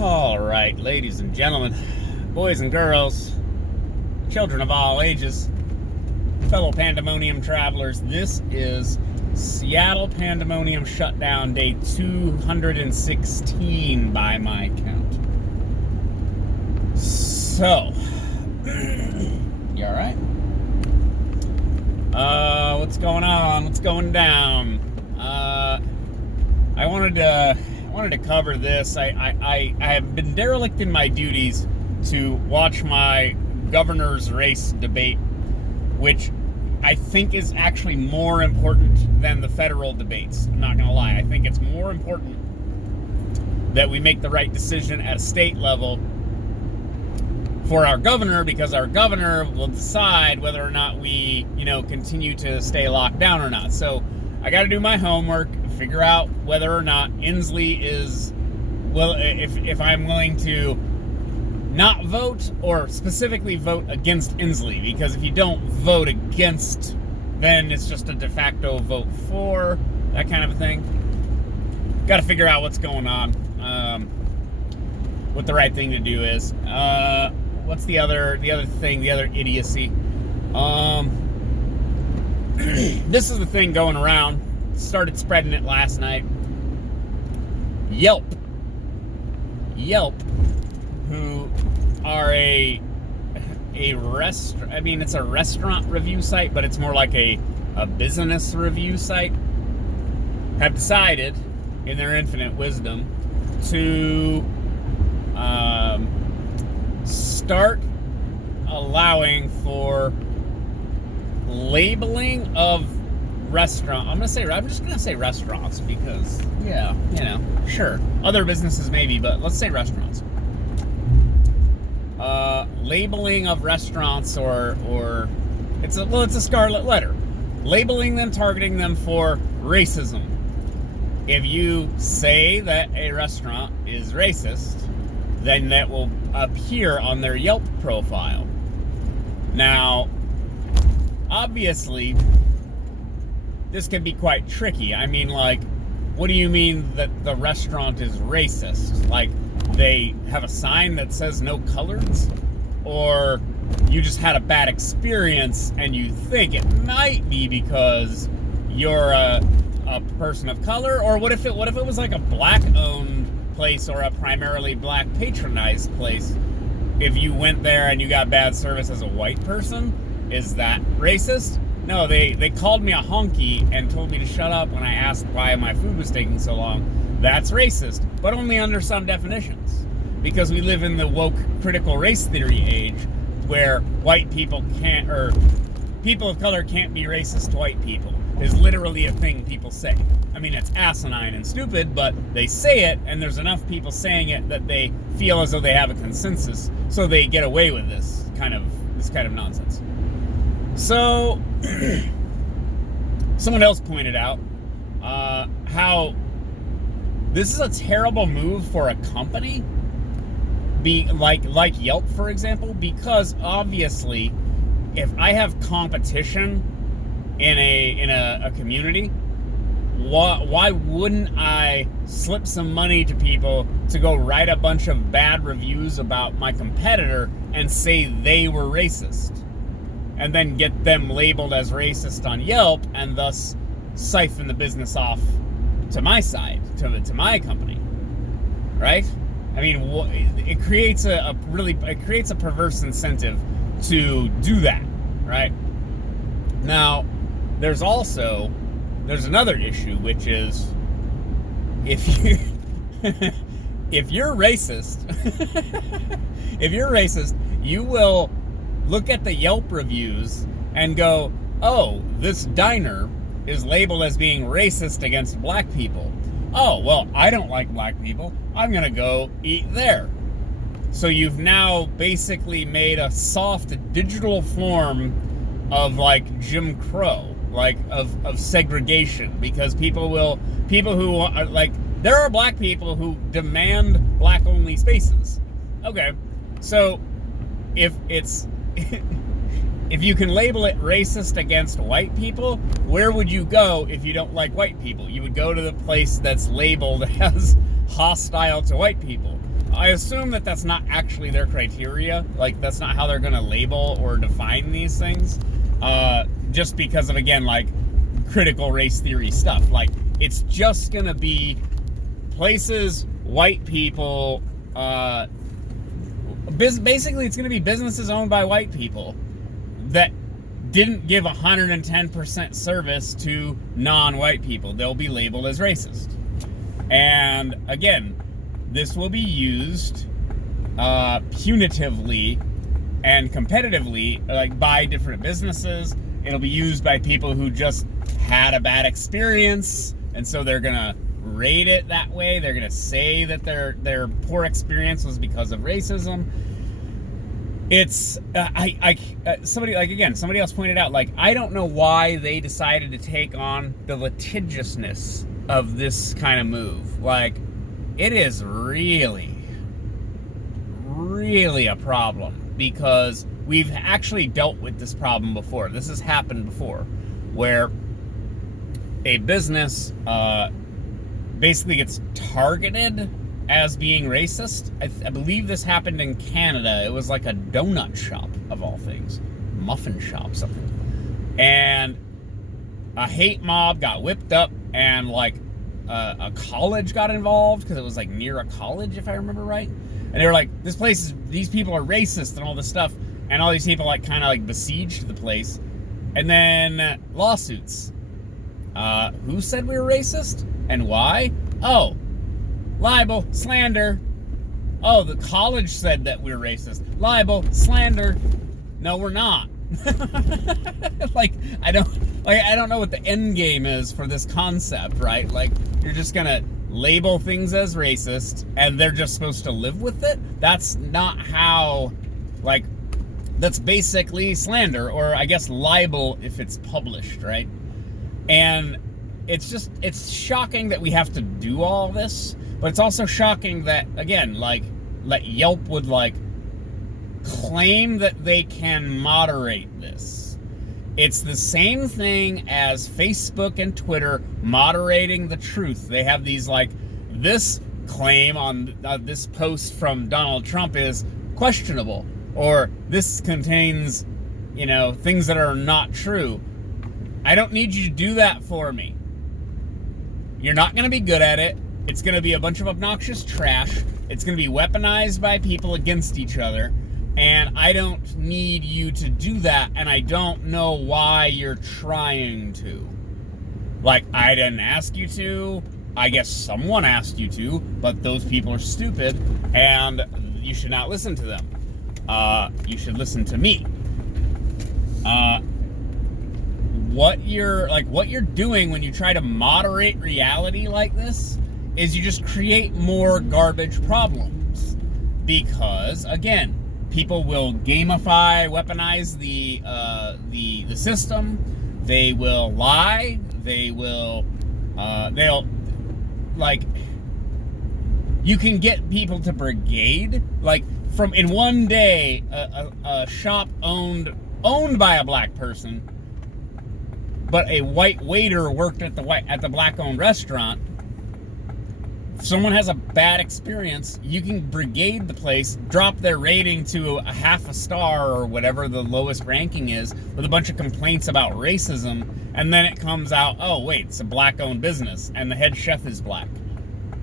All right, ladies and gentlemen, boys and girls, children of all ages, fellow Pandemonium travelers, this is Seattle Pandemonium Shutdown Day 216 by my count. So, you all right? What's going on? What's going down? I wanted to cover this. I have been derelict in my duties to watch my governor's race debate, which I think is actually more important than the federal debates. I'm not gonna lie. I think it's more important that we make the right decision at a state level for our governor, because our governor will decide whether or not we, continue to stay locked down or not. So I got to do my homework, figure out whether or not Inslee is, well, if I'm willing to not vote or specifically vote against Inslee, because if you don't vote against, then it's just a de facto vote for, that kind of a thing. Got to figure out what's going on, what the right thing to do is. What's the other idiocy? This is the thing going around. Started spreading it last night. Yelp, who are it's a restaurant review site, but it's more like a business review site, have decided, in their infinite wisdom, to start allowing for labeling of restaurant. I'm just gonna say restaurants because, sure, other businesses maybe, but let's say restaurants. Labeling of restaurants, or it's a scarlet letter. Labeling them, targeting them for racism. If you say that a restaurant is racist, then that will appear on their Yelp profile. Now, obviously, this can be quite tricky. I mean, like, what do you mean that the restaurant is racist? Like, they have a sign that says no colors? Or you just had a bad experience and you think it might be because you're a person of color? Or what if it was like a black-owned place or a primarily black patronized place? If you went there and you got bad service as a white person, is that racist? No, they called me a honky and told me to shut up when I asked why my food was taking so long. That's racist, but only under some definitions. Because we live in the woke critical race theory age where white people can't, or people of color can't be racist to white people, is literally a thing people say. I mean, it's asinine and stupid, but they say it, and there's enough people saying it that they feel as though they have a consensus, so they get away with this kind of nonsense. So, someone else pointed out how this is a terrible move for a company, like Yelp, for example, because obviously, if I have competition in a community, why wouldn't I slip some money to people to go write a bunch of bad reviews about my competitor and say they were racist? And then get them labeled as racist on Yelp, and thus siphon the business off to my side, to my company, right? I mean, it creates a perverse incentive to do that, right? Now, there's another issue, which is if you're racist, you will look at the Yelp reviews and go, oh, this diner is labeled as being racist against black people. Oh, well, I don't like black people. I'm going to go eat there. So you've now basically made a soft digital form of like Jim Crow, like of segregation, because people who are like, there are black people who demand black only spaces. Okay. So if you can label it racist against white people, where would you go if you don't like white people? You would go to the place that's labeled as hostile to white people. I assume that that's not actually their criteria. Like, that's not how they're going to label or define these things. Just because of, again, like, critical race theory stuff. Like, it's just going to be places, white people, basically it's going to be businesses owned by white people that didn't give 110% service to non-white people. They'll be labeled as racist. And again, this will be used punitively and competitively, like, by different businesses. It'll be used by people who just had a bad experience, and so they're gonna rate it that way. They're gonna say that their poor experience was because of racism. It's somebody, like, again, somebody else pointed out, like, I don't know why they decided to take on the litigiousness of this kind of move. Like, it is really, really a problem, because we've actually dealt with this problem before. This has happened before, where a business basically gets targeted as being racist. I believe this happened in Canada. It was like a donut shop, of all things. Muffin shop, something. And a hate mob got whipped up, and, like, a college got involved, because it was, like, near a college, if I remember right. And they were like, these people are racist and all this stuff. And all these people, like, kind of, like, besieged the place. And then lawsuits. Who said we were racist? And why? Oh, libel, slander. Oh, the college said that we're racist. Libel, slander. No, we're not. Like, I don't know what the end game is for this concept, right? Like, you're just gonna label things as racist, and they're just supposed to live with it? That's not how, like, that's basically slander, or I guess libel if it's published, right? And it's shocking that we have to do all this, but it's also shocking that, again, like Yelp would, like, claim that they can moderate this. It's the same thing as Facebook and Twitter moderating the truth. They have these, like, this claim on this post from Donald Trump is questionable, or this contains, you know, things that are not true. I don't need you to do that for me. You're not going to be good at it. It's going to be a bunch of obnoxious trash. It's going to be weaponized by people against each other. And I don't need you to do that, and I don't know why you're trying to. Like, I didn't ask you to. I guess someone asked you to, but those people are stupid, and you should not listen to them. You should listen to me. What you're doing when you try to moderate reality like this is you just create more garbage problems. Because, again, people will gamify, weaponize the system. They will lie. They'll like, you can get people to brigade, like, from in one day a shop owned by a black person, but a white waiter worked at the black owned restaurant. If someone has a bad experience, you can brigade the place, drop their rating to a half a star or whatever the lowest ranking is, with a bunch of complaints about racism, and then it comes out, oh wait, it's a black-owned business, and the head chef is black,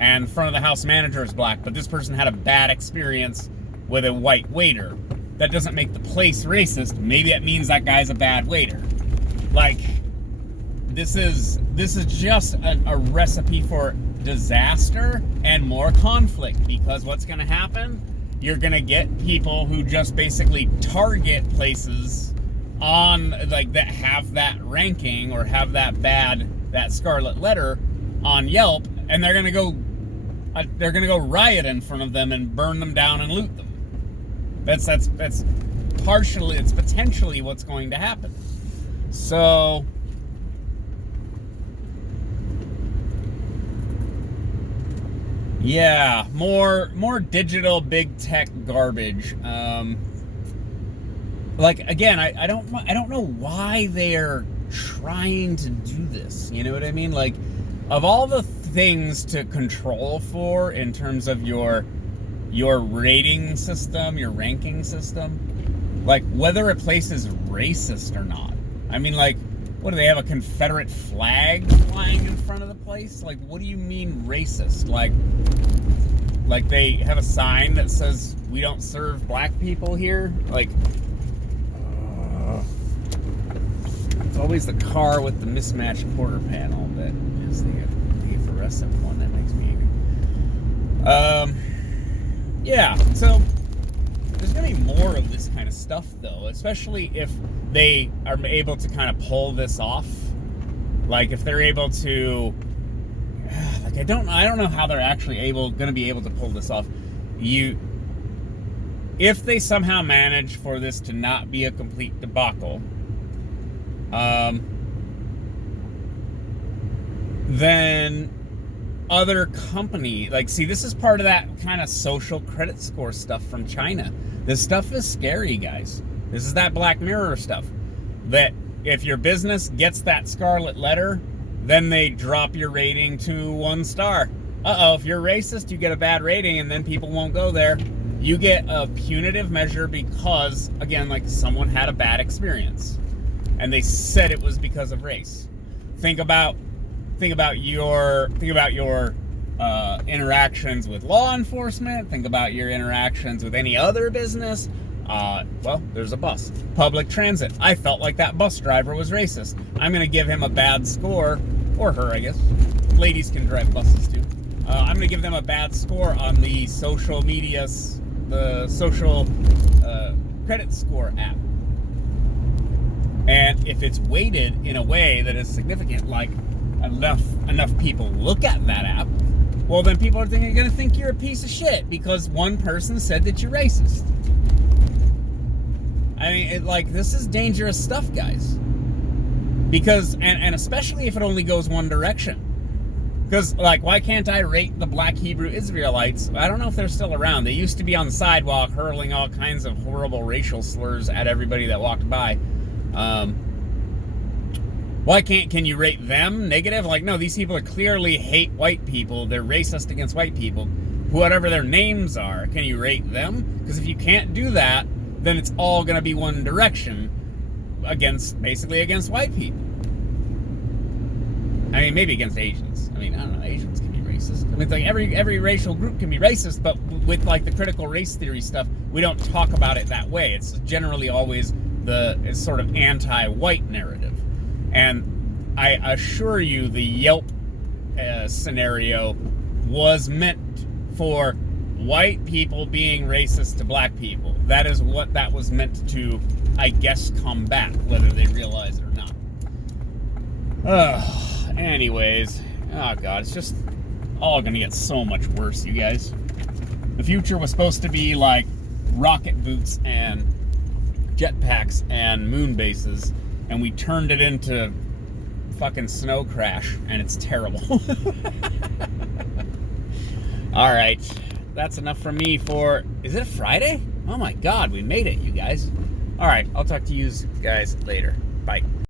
and front of the house manager is black, but this person had a bad experience with a white waiter. That doesn't make the place racist. Maybe that means that guy's a bad waiter. Like, this is just a recipe for disaster and more conflict, because what's going to happen? You're going to get people who just basically target places on, like, that have that ranking or have that scarlet letter on Yelp, and they're going to go riot in front of them and burn them down and loot them. That's potentially what's going to happen. So, yeah, more digital big tech garbage. Like, again, I don't know why they're trying to do this. You know what I mean? Like, of all the things to control for in terms of your your rating system, your ranking system, like whether a place is racist or not. I mean, like, what do they have, a Confederate flag flying in front of the place? Like, what do you mean racist? Like they have a sign that says we don't serve black people here? Like, it's always the car with the mismatched quarter panel that is the aggressive one that makes me angry. Yeah, so there's gonna be more of this kind of stuff though, especially if they are able to kind of pull this off. Like if they're able to, like I don't know how they're actually gonna be able to pull this off. If they somehow manage for this to not be a complete debacle, then other company, like, see, this is part of that kind of social credit score stuff from China. This stuff is scary, guys. This is that Black Mirror stuff. That if your business gets that scarlet letter, then they drop your rating to 1 star. If you're racist, you get a bad rating, and then people won't go there. You get a punitive measure because, again, like someone had a bad experience, and they said it was because of race. Think about your interactions with law enforcement. Think about your interactions with any other business. Well, there's a bus. Public transit. I felt like that bus driver was racist. I'm going to give him a bad score, or her, I guess. Ladies can drive buses too. I'm going to give them a bad score on the social media, the social credit score app. And if it's weighted in a way that is significant, like enough people look at that app, well, then people are going to think you're a piece of shit because one person said that you're racist. I mean, this is dangerous stuff, guys. Because, and especially if it only goes one direction. Because, like, why can't I rate the Black Hebrew Israelites? I don't know if they're still around. They used to be on the sidewalk hurling all kinds of horrible racial slurs at everybody that walked by. Why can you rate them negative? Like, no, these people clearly hate white people. They're racist against white people. Whatever their names are, can you rate them? Because if you can't do that, then it's all going to be one direction basically against white people. I mean, maybe against Asians. I mean, I don't know, Asians can be racist. I mean, it's like every racial group can be racist, but with like the critical race theory stuff, we don't talk about it that way. It's generally always it's sort of anti-white narrative. And I assure you the Yelp scenario was meant for white people being racist to black people. That is what that was meant to, I guess, combat, whether they realize it or not. Anyways, oh god, it's just all gonna get so much worse, you guys. The future was supposed to be like rocket boots and jetpacks and moon bases, and we turned it into fucking snow crash, and it's terrible. Alright, that's enough from me for... Is it a Friday? Oh my god, we made it, you guys. Alright, I'll talk to you guys later. Bye.